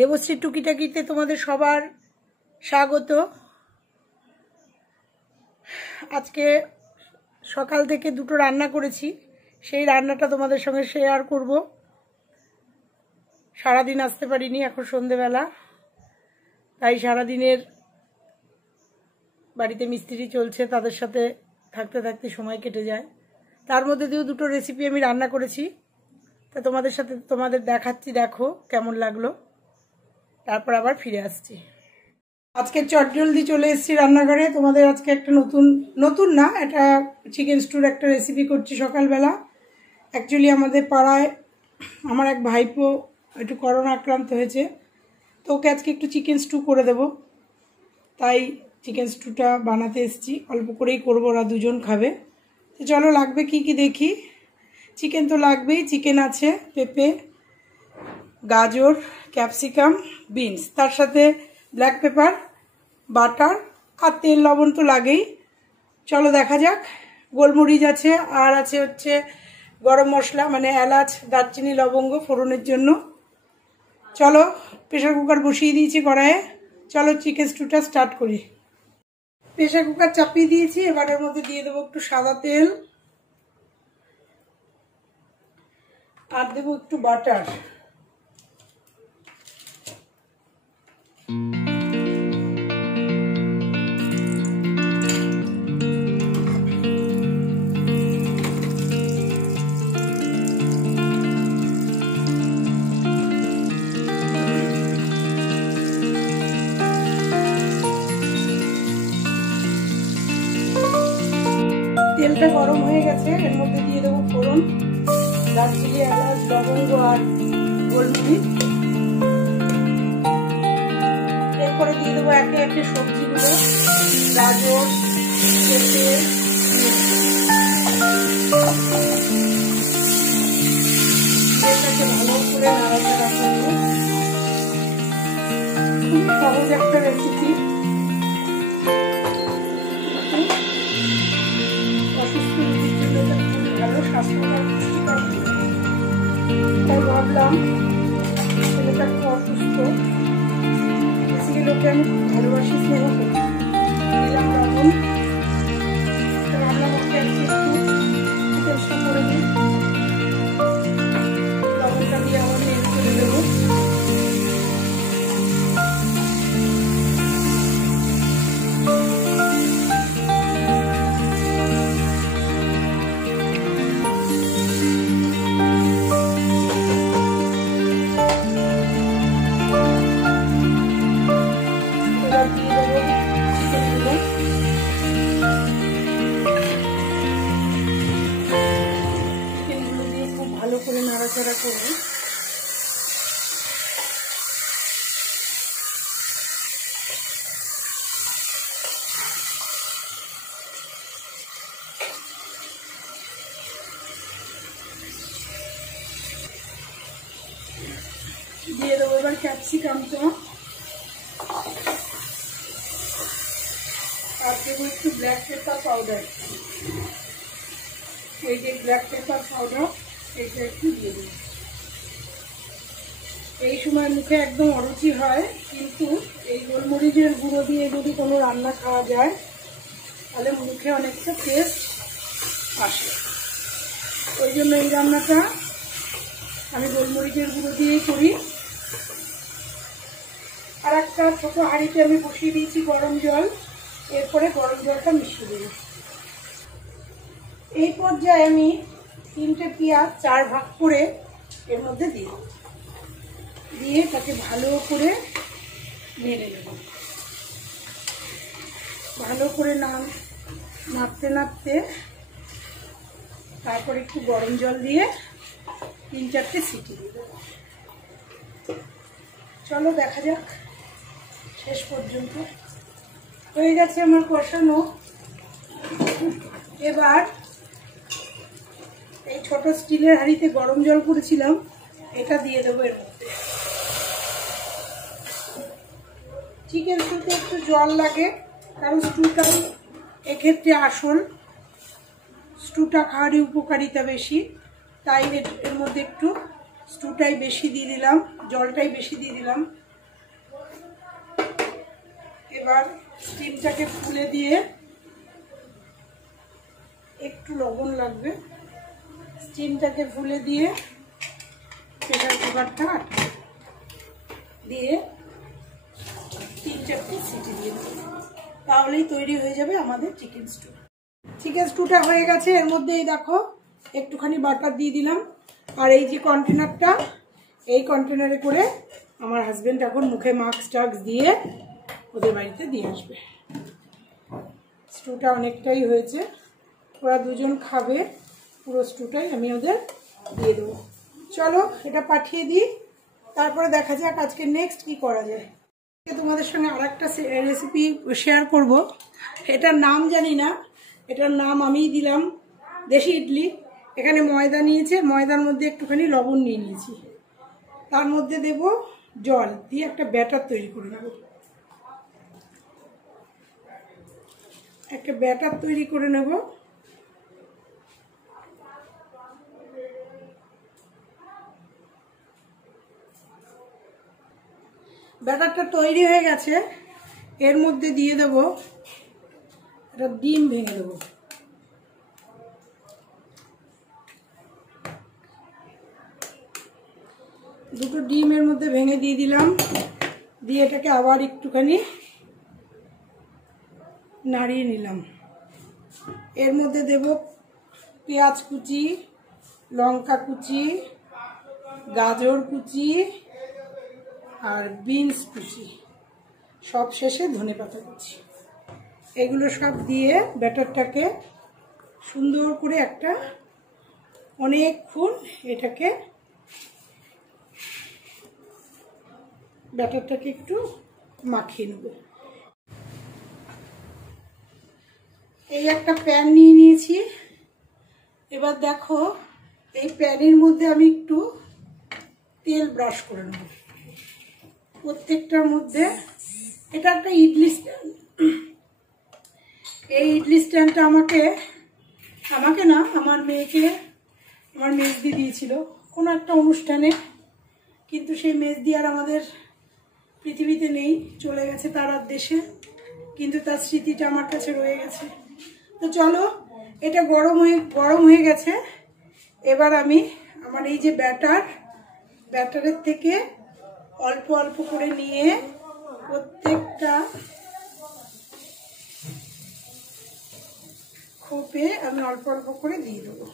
দেবশ্রী টুকিটাকিতে তোমাদের সবার স্বাগত। আজকে সকাল থেকে দুটো রান্না করেছি, সেই রান্নাটা তোমাদের সঙ্গে শেয়ার করব। সারাদিন আসতে পারিনি, এখন সন্ধেবেলা, তাই সারাদিনের বাড়িতে মিস্ত্রি চলছে, তাদের সাথে থাকতে থাকতে সময় কেটে যায়। তার মধ্যে দিয়েও দুটো রেসিপি আমি রান্না করেছি, তা তোমাদের দেখাচ্ছি, দেখো কেমন লাগলো, তারপর আবার ফিরে আসছি। আজকে চটজলদি চলে এসেছি রান্নাঘরে। তোমাদের আজকে একটা নতুন না, এটা চিকেন স্টুর একটা রেসিপি করছি সকালবেলা। অ্যাকচুয়ালি আমাদের পাড়ায় আমার এক ভাইপো একটু করোনা আক্রান্ত হয়েছে, তো ওকে আজকে একটু চিকেন স্টু করে দেব, তাই চিকেন স্টুটা বানাতে এসেছি। অল্প করেই করবো, ওরা দুজন খাবে। তো চলো লাগবে কি কি দেখি। চিকেন তো লাগবেই, চিকেন আছে, পেঁপে, গাজর, ক্যাপসিকাম, বিনস, তার সাথে ব্ল্যাক পেপার, বাটার আর তেল লবণ তো লাগেই। চলো দেখা যাক। গোলমরিচ আছে, আর আছে হচ্ছে গরম মশলা, মানে এলাচ, দারচিনি, লবঙ্গ ফোড়নের জন্য। চলো, প্রেশার কুকার বসিয়ে দিয়েছি কড়াইয়ে, চলো চিকেন স্টুটা স্টার্ট করি। প্রেশার কুকার চাপিয়ে দিয়েছি, এবার এর মধ্যে দিয়ে দেবো একটু সাদা তেল, আর দেবো একটু বাটার। তেলটা গরম হয়ে গেছে, এর মধ্যে দিয়ে দেবো ফোড়ন, দারচিনি, এলাচ, লবঙ্গ আর গোলমরিচ। এরপরে দিয়ে দেবো একে একে সবজিগুলো, গাজর, পেঁপে, এটাকে ভালো করে নাড়াচাড়া করবো। খুবই সহজ একটা রেসিপি, তাই ভাবলাম, ছেলেটা খুব অসুস্থ, লোকে আমি খুব ভালোবাসি, স্নেহ করি। দিলাম লবণ, ভাবলাম ওকে একটু চিকেন স্টু করে দিই। লবণটা দিয়ে আবার নেড়ে করে দেবো। নাড়াচাড়া করবো। দিয়ে দেবো এবার ক্যাপসিকামটা, আর দেবো একটু ব্ল্যাক পেপার পাউডার। এই যে ব্ল্যাক পেপার পাউডার, এইটা একটু দিয়ে দেবো। এই সময় মুখে একদম অরুচি হয়, কিন্তু এই গোলমরিচের গুঁড়ো দিয়ে যদি কোনো রান্না খাওয়া যায় তাহলে মুখে অনেকটা টেস্ট আসে। ওই জন্য এই রান্নাটা আমি গোলমরিচের গুঁড়ো দিয়েই করি। আর একটা ছোটো হাঁড়িতে আমি বসিয়ে দিয়েছি গরম জল, এরপরে গরম জলটা মিশিয়ে দেব। এই পর্যায়ে আমি 3টে পেঁয়াজ 4 ভাগ করে এর মধ্যে দিয়ে তাকে ভালো করে নেড়ে নেব। ভালো করে নাড়তে নাড়তে তারপর একটু গরম জল দিয়ে 3-4টে সিটি দিয়ে দেবো। চলো দেখা যাক। শেষ পর্যন্ত হয়ে গেছে আমার কষানো। এবার এই ছোট স্টিলের হাঁড়িতে গরম জল করেছিলাম, এটা দিয়ে দেবো এর মধ্যে। চিকেন স্টুতে একটু জল লাগে, কারণ স্টুটাই এক্ষেত্রে আসল। স্টুটা খাওয়ারই উপকারিতা বেশি, তাই এর মধ্যে একটু স্টুটাই বেশি দিয়ে দিলাম, জলটাই বেশি দিয়ে দিলাম। এবার স্টিমটাকে খুলে দিয়ে একটু লবণ লাগবে, স্টিমটাকে ফুলে দিয়ে প্রেসার কুকারটা দিয়ে 3-4টি সিটি দিয়ে দেবো, তাহলেই তৈরি হয়ে যাবে আমাদের চিকেন স্টু। চিকেন স্টুটা হয়ে গেছে। এর মধ্যেই দেখো একটুখানি বাটার দিয়ে দিলাম, আর এই যে কন্টেনারটা, এই কন্টেনারে করে আমার হাজবেন্ড এখন মুখে মাস্ক টাস্ক দিয়ে ওদের বাড়িতে দিয়ে আসবে। স্টুটা অনেকটাই হয়েছে, ওরা দুজন খাবে, পুরো স্টুটাই আমি ওদের দিয়ে দেবো। চলো এটা পাঠিয়ে দিই, তারপরে দেখা যাক আজকে নেক্সট কি করা যায়। তোমাদের সঙ্গে আর একটা রেসিপি শেয়ার করব। এটার নাম জানি না, এটার নাম আমিই দিলাম, দেশি ইডলি। এখানে ময়দা নিয়েছে, ময়দার মধ্যে একটুখানি লবণ নিয়ে নিয়েছি, তার মধ্যে দেব জল দিয়ে একটা ব্যাটার তৈরি করে নেব। একটা ব্যাটার তৈরি করে নেব। ব্যাটারটা তৈরি হয়ে গেছে, এর মধ্যে দিয়ে দেব একটা ডিম ভেঙে দেব। দুটো ডিম এর মধ্যে ভেঙে দিয়ে দিলাম, দিয়ে এটাকে আবার একটুখানি নাড়িয়ে নিলাম। এর মধ্যে দেব পেঁয়াজ কুচি, লঙ্কা কুচি, গাজর কুচি আর বিনস কুচি, সব শেষে ধনেপাতা কুচি। এগুলো সব দিয়ে ব্যাটারটাকে সুন্দর করে একটা অনেকক্ষণ এটাকে ব্যাটারটাকে একটু মাখিয়ে নেব। এই একটা প্যান নিয়ে নিয়েছি। এবার দেখো এই প্যানের মধ্যে আমি একটু তেল ব্রাশ করে নেব প্রত্যেকটার মধ্যে। এটা একটা ইডলি স্ট্যান্ড। এই ইডলি স্ট্যান্ডটা আমাকে না, আমার মেয়েকে আমার মেজদি দিয়েছিল কোনো একটা অনুষ্ঠানে, কিন্তু সেই মেজদি আর আমাদের পৃথিবীতে নেই, চলে গেছে তার আর দেশে, কিন্তু তার স্মৃতিটা আমার কাছে রয়ে গেছে। তো চলো, এটা গরম হয়ে গেছে। এবার আমি আমার এই যে ব্যাটারের থেকে অল্প অল্প করে নিয়ে প্রত্যেকটা খোপে আমি অল্প অল্প করে দিয়ে দেবো।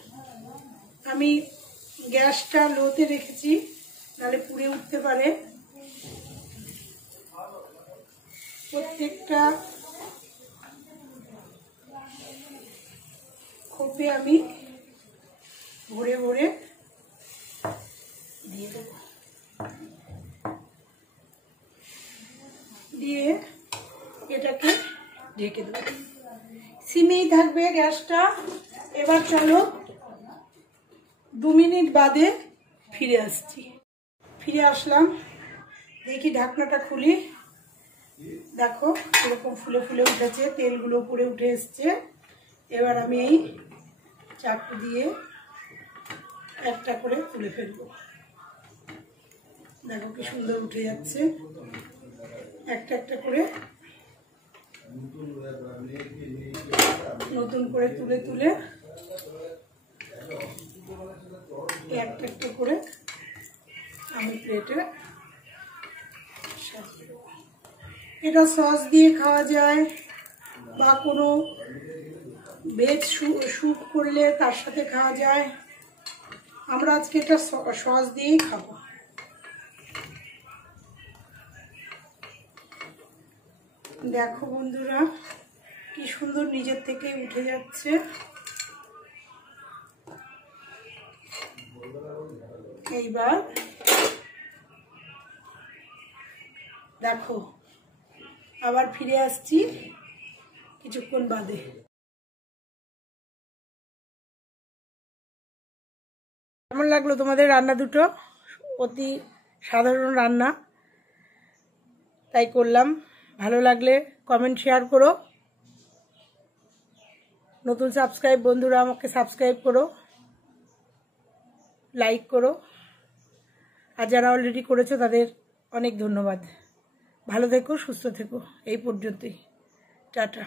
আমি গ্যাসটা লোতে রেখেছি, নাহলে পুড়ে উঠতে পারে। প্রত্যেকটা খোপে আমি ভরে ভরে দিয়ে দেব, দিয়ে এটাকে ঢেকে দেব। সিমেই থাকবে গ্যাসটা। এবার চলো 2 মিনিট বাদে ফিরে আসছি। ফিরে আসলাম, দেখি ঢাকনাটা খুলি, দেখো এরকম ফুলে ফুলে উঠেছে, তেলগুলো উপরে উঠে এসছে। এবার আমি এই চাকু দিয়ে একটা করে তুলে ফেলবো। দেখো কি সুন্দর উঠে যাচ্ছে, একটা একটা করে নতুন করে তুলে তুলে একটা একটা করে আমি প্লেটে সাজিয়ে দেবো। এটা সস দিয়ে খাওয়া যায়, বা কোনো ভেজ স্যুপ করলে তার সাথে খাওয়া যায়। আমরা আজকে এটা সস দিয়েই খাবো। দেখো বন্ধুরা কি সুন্দর নিজের থেকে উঠে যাচ্ছে। এইবার দেখো আবার ফিরে আসছি কিছুক্ষণ বাদে। কেমন লাগলো তোমাদের রান্না দুটো? অতি সাধারণ রান্না, তাই করলাম। ভালো লাগলে কমেন্ট শেয়ার করো। নতুন বন্ধুরা আমাকে সাবস্ক্রাইব করো, লাইক করো, আর যারা অলরেডি করেছো তাদের অনেক ধন্যবাদ। ভালো থেকো, সুস্থ থেকো। এই পর্যন্তই। টাটা।